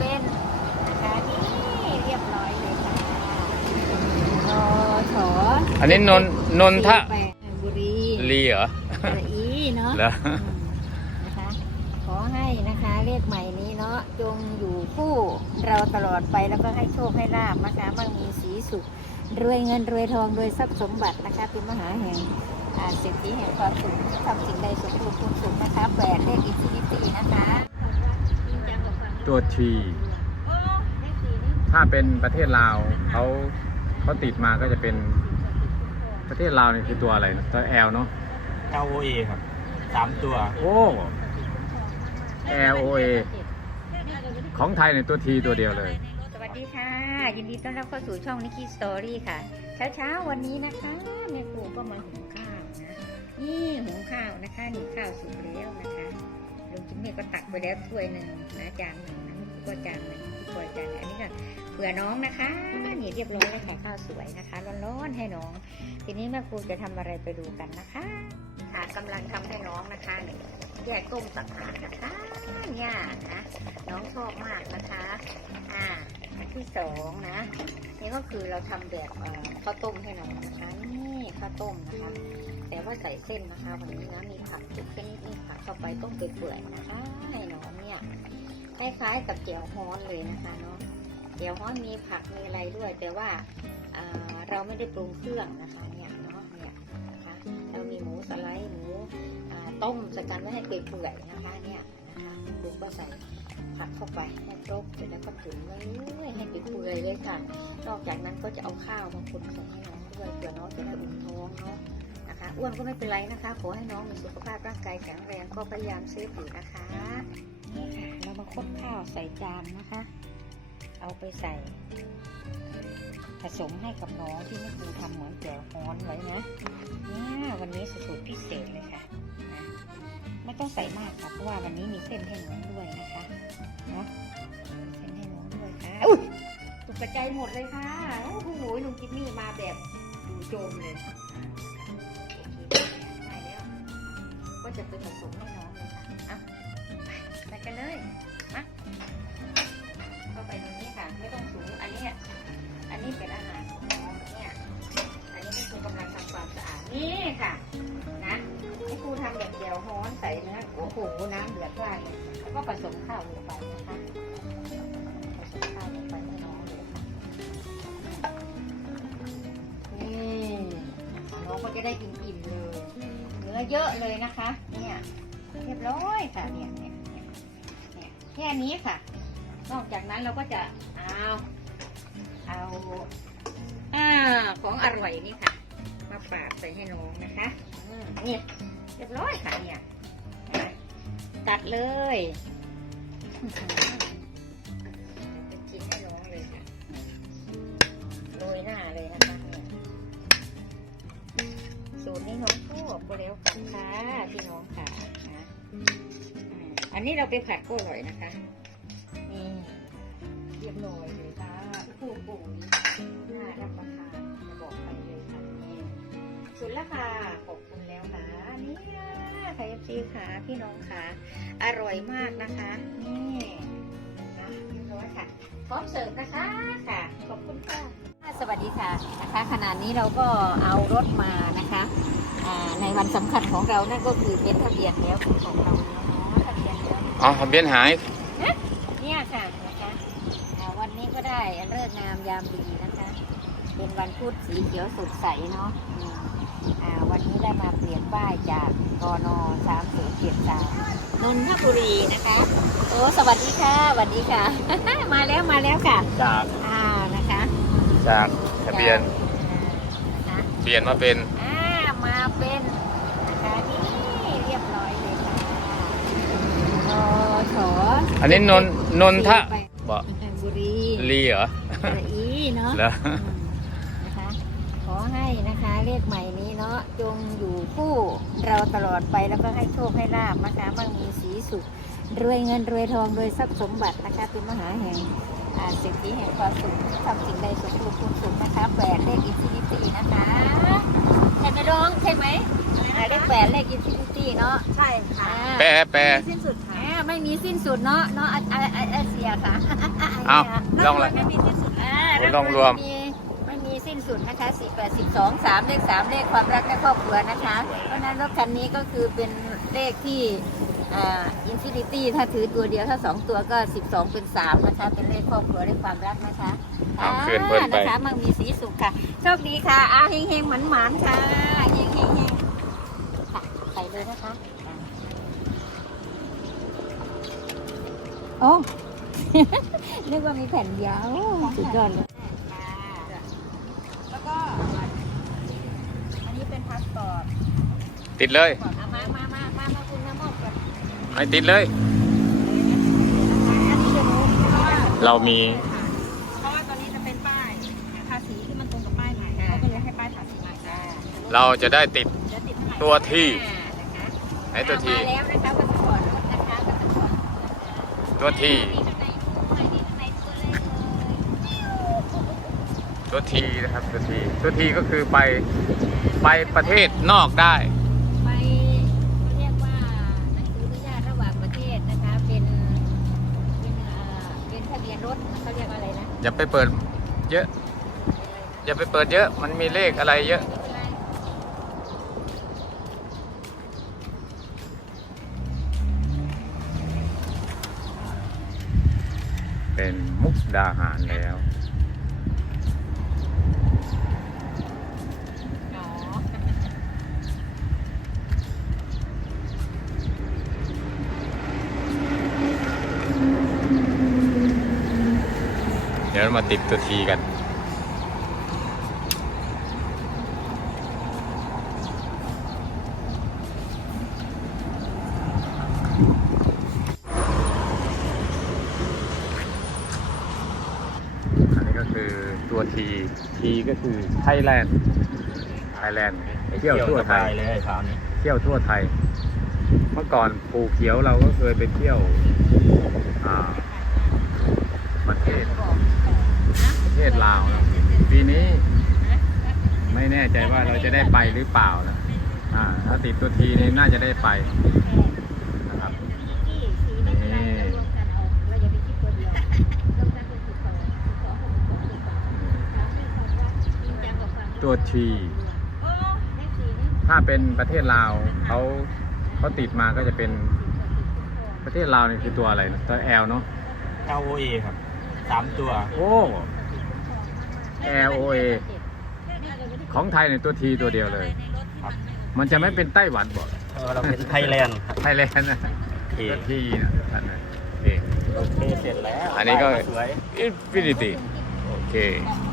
เป็นนะคะนี่เรียบร้อยเลยค่ะรอถออันนี้นนนนทะแปดบุรีลีเหรอละอีเนาะเหรออืมนะคะขอให้นะคะเลขใหม่นี้เนาะจงอยู่คู่เราตลอดไปแล้วก็ให้โชคให้ลาบนะคะมั่งมีสีสุขรวยเงินรวยทองรวยทรัพย์สมบัตินะคะเป็นมหาแห่งอ่าเศรษฐีแห่งความสุขทำสิ่งใดสมบูรณ์คุณสุขนะคะแปดเลขอินฟินิตี้นะคะ ตัวทีถ้าเป็นประเทศลาวเขาเขาติดมาก็จะเป็นประเทศลาวนี่คือตัวอะไรนะตัวแอลเนาะ L O A ครับสามตัว โอ้ L O A ของไทยเนี่ยตัวทีตัวเดียวเลย สวัสดีค่ะ ยินดีต้อนรับเข้าสู่ช่องนิกกี้สตอรี่ค่ะ เช้าเช้าๆวันนี้นะคะแม่ครูก็มาหุงข้าวนะ นี่หุงข้าวนะคะนี่ข้าวสุกแล้วนะคะ ลุงจิมมี่ก็ตักไปแล้วถ้วยหนึ่งนะจานหนึ่งนะพี่ก็จานหนึ่งพี่ปอยจานหนึ่งอันนี้ก็เผื่อน้องนะคะนี่เรียบร้อยแล้วค่ะข้าวสวยนะคะร้อนๆให้น้อง ทีนี้แม่ครูจะทำอะไรไปดูกันนะคะ ค่ะกำลังทำให้น้องนะคะนี่แยกต้มตักหากนะคะเนี่ยนะน้องชอบมากนะคะ ที่สองนะ นี่ก็คือเราทำแบบข้าวต้มให้น้องนะคะนี่ข้าวต้มนะคะ แต่ว่าใส่เส้นนะคะวันนี้นะมีผักทุกชนิดนี่ผักเข้าไปต้มเปื่อยๆนะคะให้น้องเนี่ยคล้ายๆกับเจียวฮ้อนเลยนะคะเนาะเจียวฮ้อนมีผักมีอะไรด้วย แต่ว่าเราไม่ได้ปรุงเครื่องนะคะเนี่ยเนาะเนี่ยนะคะเรามีหมูสไลด์หมูต้มสกันไว้ให้เปื่อยๆนะคะเนี่ยนะคะปรุงก็ใส่ ผักเข้าไปให้ครบเสร็จแล้วก็ตุ๋นไว้เลยให้เปื่อยเลยค่ะ นอกจากนั้นก็จะเอาข้าวมาคนใส่ให้น้องด้วยเผื่อน้องจะได้อุ่นท้องเนาะนะคะอ้วนก็ไม่เป็นไรนะคะ ขอให้น้องมีสุขภาพร่างกายแข็งแรงก็พยายามเซฟอยู่นะคะนี่ค่ะเรามาคดข้าวใส่จานนะคะ เอาไปใส่ ผสมให้กับน้องที่ไม่เคยทำเหมือนแจ่วฮ้อนไว้นะเนี่ยวันนี้สูตรพิเศษเลยค่ะนะ ไม่ต้องใส่มากค่ะเพราะว่าวันนี้มีเส้นให้น้องด้วยนะคะเนาะเซ็นให้น้องด้วยค่ะอุ้ยตกใจหมดเลยค่ะโอ้โหลุงจิมมี่มาแบบดูโจมเลยอ่าโอเคได้แล้วก็จะไปผสมให้น้องเลยค่ะเอาไปกันเลยมา ผสมข้าวลงไปนะคะผสมข้าวลงไปให้น้องเลยค่ะนี่น้องก็จะได้อิ่มๆเลย เนื้อเยอะเลยนะคะ เนี่ยเรียบร้อยค่ะเนี่ยเนี่ยเนี่ยแค่นี้ค่ะ นอกจากนั้นเราก็จะเอาเอาอ่าของอร่อยนี่ค่ะ มาปาดใส่ให้น้องนะคะนี่เรียบร้อยค่ะเนี่ยตัดเลย อื้อหือจะกินให้น้องเลยค่ะโรยหน้าเลยนะคะสูตรนี้น้องชอบก็แล้วกันค่ะพี่น้องค่ะนะอันนี้เราไปผัดก็อร่อยนะคะนี่เรียบร้อยเลยค่ะผู้ปุ๋ยน่ารับประทานจะบอกไปเลยค่ะนี่สุดละค่ะ ซีค่ะพี่น้องค่ะ อร่อยมากนะคะ นี่นะเรียบร้อยค่ะ พร้อมเสิร์ฟนะคะค่ะ ขอบคุณค่ะ สวัสดีค่ะนะคะขณะนี้เราก็เอารถมานะคะอ่าในวันสำคัญของเรานั่นก็คือเป็นทะเบียนแล้วของเราเนาะทะเบียนแล้วอ๋อทะเบียนหายเนี่ยค่ะนะคะอ่าวันนี้ก็ได้เลิกษ์งามยามดีนะคะ เป็นวันพุธสีเขียวสดใสเนาะอืมอ่า วันนี้ได้มาเปลี่ยนป้ายจากกนสามศูนย์เจ็ดสามนนทบุรีนะคะ โอ้สวัสดีค่ะสวัสดีค่ะ มาแล้วมาแล้วค่ะจากอ่านะคะจากทะเบียนอ่านะคะเปลี่ยนมาเป็นอ่ามาเป็นนะคะนี่เรียบร้อยเลยค่ะรอถออันนี้นนนนทะไปบ่บุรีลีเหรอละอีเนาะเหรออืมนะคะข อให้นะคะเลขใหม่นี้เนาะจงอยู่คู่เราตลอดไปแล้วก็ให้โชคให้ลาบนะคะมั่งมีสีสุขรวยเงินรวยทองรวยทรัพย์สมบัตินะคะเป็นมหาแห่งอ่าเศรษฐีแห่งความสุขทำสิ่งใดสมบูรณ์คุณสุขนะคะแปดเลขอินฟินิตี้นะคะใช่ไหมร้องใช่ไหมอ่าเลขแปดเลขอินฟินิตี้เนาะใช่ค่ะอ่าแปรแปรสิ้นสุดค่ะอ่าไม่มีสิ้นสุดเนาะเนาะอ่าอ่าอ่าอ่าเสียนะคะเอาลองเลยไม่มีสิ้นสุดอ่าโอ้ลองรวมไไม่มี สิ้นสุดนะคะ 4 8 12 3 เลข 3 เลขความรักและครอบครัวนะคะ เพราะฉะนั้นรถคันนี้ก็คือเป็นเลขที่อินฟินิตี้ถ้าถือตัวเดียวถ้า 2 ตัวก็ 12 เป็น 3 นะคะ เป็นเลขครอบครัวเลขความรักนะคะเอาคืนเพิ่นไป นะคะมังมีสีสุขค่ะ โชคดีค่ะอาเฮงเฮงหมันหมันๆค่ะเฮงเฮงเฮงค่ะใส่เลยนะคะโอ้ นึกว่ามีแผ่นเดียวสุดยอดเลยแล้วก็อันนี้เป็น พาสปอร์ตติดเลยมามามามามามาคุณมามอบกันไม่ติดเลย อันนี้เดี๋ยวหนูเพราะว่าเรามี เพราะว่าตอนนี้จะเป็นป้ายภาษีที่มันตรงกับป้ายใหม่เขาก็เลยให้ป้ายภาษีใหม่ค่ะเราจะได้ติดเดี๋ยวติดให้ใหม่ตัวที่ นะคะไหนตัวที มาแล้วนะคะวัสดุรถนะคะวัสดุตัวทีนี่ข้างในนี่ข้างในตัวเลขเลยตัวทีนะครับตัวที ตัวทีก็คือไป ไปประเทศนอกได้ ไปเขาเรียกว่าหนังสืออนุญาตระหว่างประเทศนะคะเป็นเป็นเอ่อเป็นทะเบียนรถเขาเรียกว่าอะไรนะอย่าไปเปิดเยอะ อย่าไปเปิดเยอะ มันมีเลขอะไรเยอะไม่เป็นไรเป็นมุกดาหารแล้ว อ๋อ เดี๋ยวเรา มาติดตัวทีกัน อันนี้ก็คือตัวทีทีก็คือไทยแลนด์ไทยแลนด์เที่ยวทั่วไทยเลยเช้านี้ เที่ยวทั่วไทย เมื่อก่อนปูเขียวเราก็เคยไปเที่ยวอ่าประเทศ ทศลาวนะปีนี้ไม่แน่ใจว่าเราจะได้ไปหรือเปล่านะอ่าถ้าติดตัวทีนี่น่าจะได้ไปนะครับที่สีไม่เป็นไรเรารวมกันเอาเราอย่าไปคิดตัวเดียวรวมกันเป็นสิบสองสิบสองหกสิบสองสิบสองสามสิบสองว่าจริงจังกับความตัวทีโอ้เลขสี่นี่ถ้าเป็นประเทศลาวเขาเขาติดมาก็จะเป็นประเทศลาวนี่คือตัวอะไรนะตัวแอลเนาะ L O A ครับสามตัว โอ้ L O A ของไทยเนี่ยตัวทีตัวเดียวเลยครับมันจะไม่เป็นไต้หวันบอกเออเราเป็นไทยแลนด์ครับไทยแลนด์นะโอเคตัวทีนะท่านนะเองโอเคเสร็จแล้วอันนี้ก็ สวย Infinity โอเคแบบ